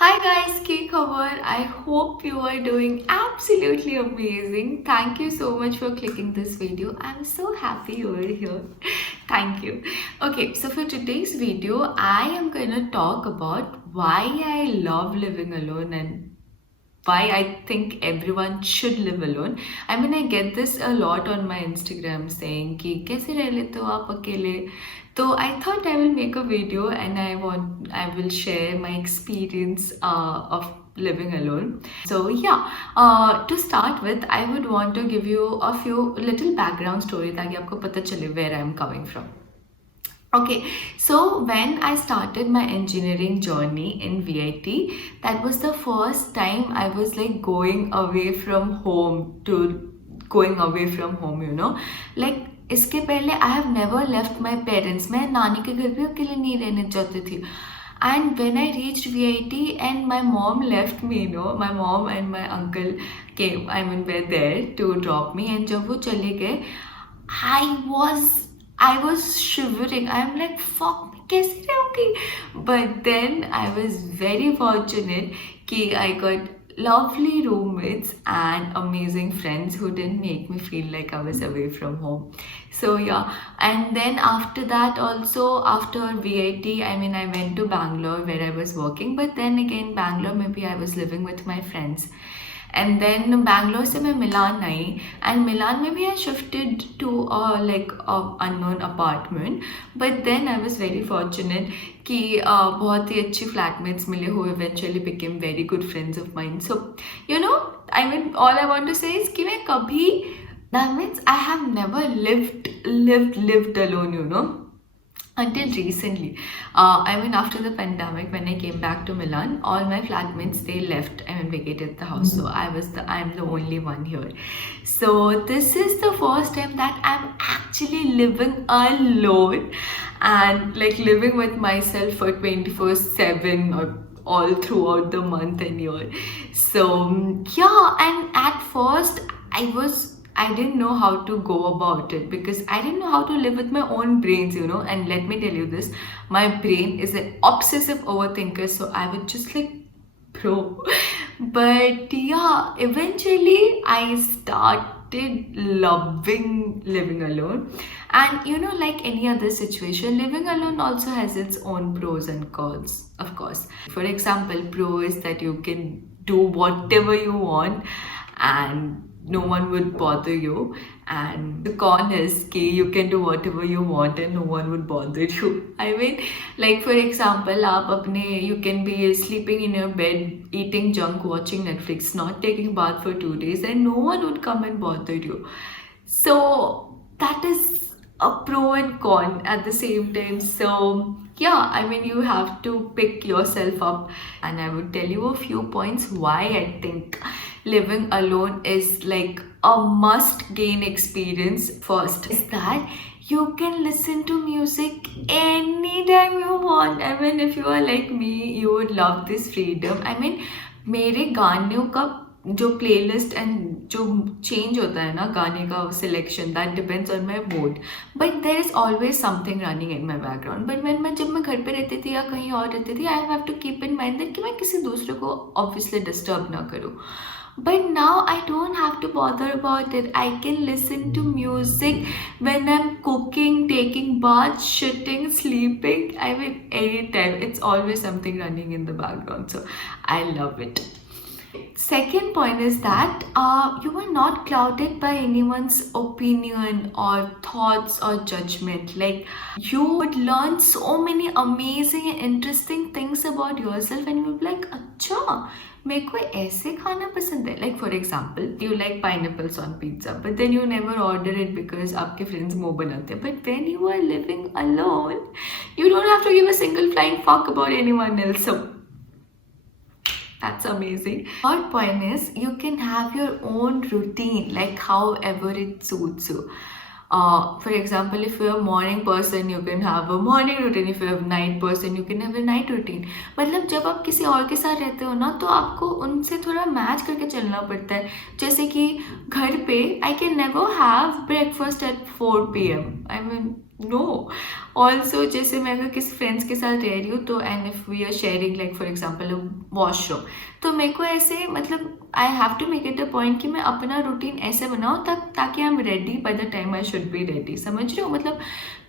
Hi guys, K Khabar. I hope you are doing absolutely amazing. Thank you so much for clicking this video. I'm so happy you are here. Thank you. Okay, so for today's video, I am gonna talk about why I love living alone and why I think everyone should live alone. I mean, I get this a lot on my Instagram saying कि कैसे रह लेते हो आप अकेले. So I thought I will make a video and I will share my experience of living alone. So yeah, to start with, I would want to give you a few little background story ताकि आपको पता चले where I am coming from. Okay, so when I started my engineering journey in VIT, that was the first time I was like going away from home to going away from home, you know. Like इसके पहले I have never left my parents. मैं नानी के घर भी अकेले नहीं रहने चाहती थी. And when I reached VIT and my mom left me, you know, my mom and my uncle came, I mean, were there to drop me. And जब वो चले गए, I was shivering. I'm like, fuck, मैं कैसे रहूँगी? But then I was very fortunate कि I got lovely roommates and amazing friends who didn't make me feel like I was away from home. So yeah, and then after that also after VIT, I mean I went to Bangalore where I was working, but then again Bangalore maybe I was living with my friends. And then Bangalore से मैं मिलान आई and मिलान में भी I shifted to like a unknown apartment, but then I was very fortunate कि बहुत ही अच्छी flatmates मिले who eventually became very good friends of mine. So you know, I mean all I want to say is कि मैं कभी, that means I have never lived alone, you know, until recently. I mean after the pandemic, when I came back to Milan, all my flatmates, they left and vacated the house, so I'm the only one here. So this is the first time that I'm actually living alone and like living with myself for 24/7 or all throughout the month and year. So yeah, and at first I didn't know how to go about it because I didn't know how to live with my own brains, you know. And let me tell you this, my brain is an obsessive overthinker, so I would just like bro. But yeah, eventually I started loving living alone. And you know, like any other situation, living alone also has its own pros and cons, of course. For example, pro is that you can do whatever you want and no one would bother you, and the con is कि you can do whatever you want and no one would bother you. I mean, like for example, आप अपने you can be sleeping in your bed, eating junk, watching Netflix, not taking bath for 2 days, and no one would come and bother you. So that is a pro and con at the same time. So yeah, I mean you have to pick yourself up, and I would tell you a few points why I think living alone is like a must gain experience. First is that you can listen to music anytime you want. I mean if you are like me, you would love this freedom. I mean मेरे गानों का जो playlist and जो change होता है ना गाने का selection, that depends on my mood, but there is always something running in my background. But मैं जब मैं घर पे रहती थी या कहीं और रहती थी, I have to keep in mind that कि मैं किसी दूसरे को ऑब्वियसली डिस्टर्ब ना करूँ. But now I don't have to bother about it. I can listen to music when I'm cooking, taking baths, shitting, sleeping. I mean, anytime. It's always something running in the background. So I love it. Second point is that you are not clouded by anyone's opinion or thoughts or judgment. Like you would learn so many amazing and interesting things about yourself, and you'll be like, अच्छा मेरे को ऐसे खाना पसंद है. Like for example, you like pineapples on pizza, but then you never order it because आपके friends वो बनाते हैं. But when you are living alone, you don't have to give a single flying fuck about anyone else. So that's amazing. Third point is you can have your own routine, like however it suits you. For example, if you're a morning person, you can have a morning routine. If you're a night person, you can have a night routine. मतलब जब आप किसी और के साथ रहते हो ना, तो आपको उनसे थोड़ा मैच करके चलना पड़ता है. जैसे कि घर पे I can never have breakfast at 4 p.m. I mean no. Also जैसे मैं अगर किसी फ्रेंड्स के साथ रह रही हूँ तो and if we are sharing like for example washroom, तो मेरे को ऐसे मतलब I have to make it a point कि मैं अपना रूटीन ऐसे बनाऊँ ताकि I am ready by the time I should be ready. समझ रहे हो मतलब.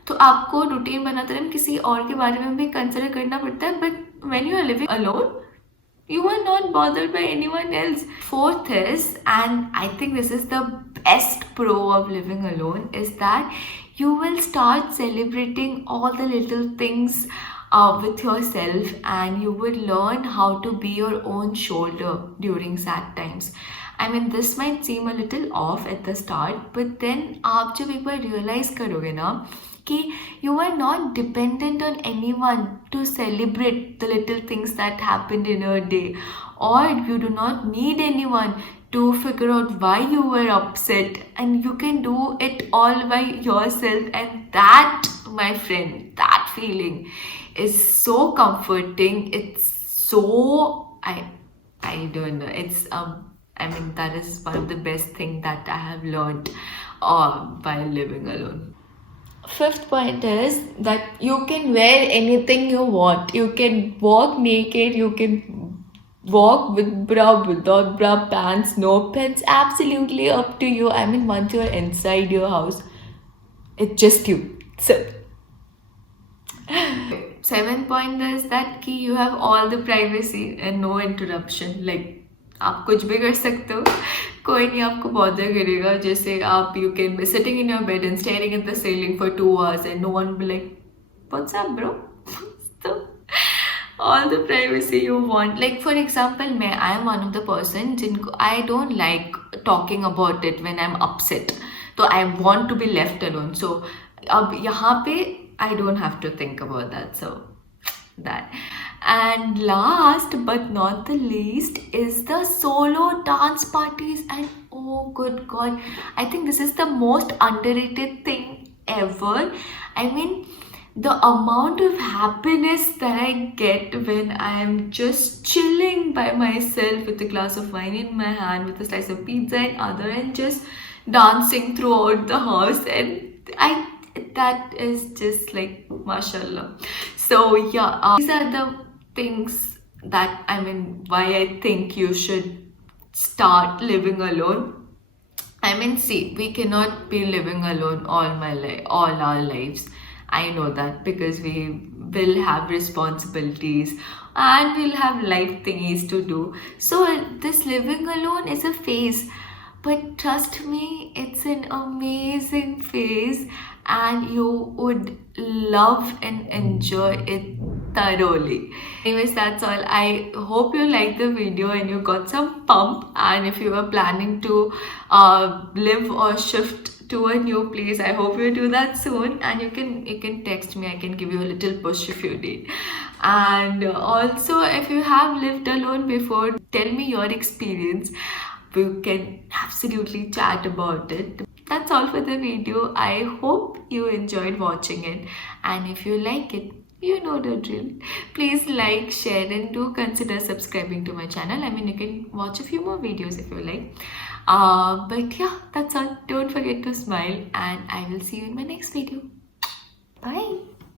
तो आपको रूटीन बनाते टाइम किसी और के बारे में भी कंसिडर करना पड़ता है, but when you are living alone you are not bothered by anyone else. Fourth is, and I think this is the best pro of living alone, is that you will start celebrating all the little things with yourself, and you will learn how to be your own shoulder during sad times. I mean, this might seem a little off at the start, but then आप जब एक बार realize करोगे ना कि you are not dependent on anyone to celebrate the little things that happened in your day, or you do not need anyone to figure out why you were upset, and you can do it all by yourself. And that, my friend, that feeling is so comforting. It's so, I don't know, it's I mean, that is one of the best things that I have learned while living alone. Fifth point is that you can wear anything you want. You can walk naked, you can walk with bra, without bra, pants, no pants, absolutely up to you. I mean, once you're inside your house, it's just you. So, seventh point is that कि you have all the privacy and no interruption. Like, आप कुछ भी कर सकते हो, कोई नहीं आपको बॉदर करेगा. जैसे आप you can be sitting in your bed and staring at the ceiling for 2 hours and no one will be like, what's up bro? So all the privacy you want. Like for example, I am one of the person जिनको I don't like talking about it when I'm upset. So I want to be left alone. So अब यहाँ पे I don't have to think about that. So that. And last but not the least is the solo dance parties. And oh good god, I think this is the most underrated thing ever. I mean, the amount of happiness that I get when I am just chilling by myself with a glass of wine in my hand, with a slice of pizza in other, and just dancing throughout the house. And that is just like mashallah. So yeah, these are the things that, I mean, why I think you should start living alone. I mean, see, we cannot be living alone all our lives. I know that, because we will have responsibilities and we'll have life thingies to do. So this living alone is a phase, but trust me, it's an amazing phase, and you would love and enjoy it thoroughly. Anyways, that's all. I hope you liked the video and you got some pump. And if you are planning to live or shift to a new place, I hope you do that soon. And you can text me. I can give you a little push if you did. And also, if you have lived alone before, tell me your experience. We can absolutely chat about it. That's all for the video. I hope you enjoyed watching it, and if you like it, you know the drill. Please like, share, and do consider subscribing to my channel. I mean, you can watch a few more videos if you like. But yeah, that's all. Don't forget to smile, and I will see you in my next video. Bye.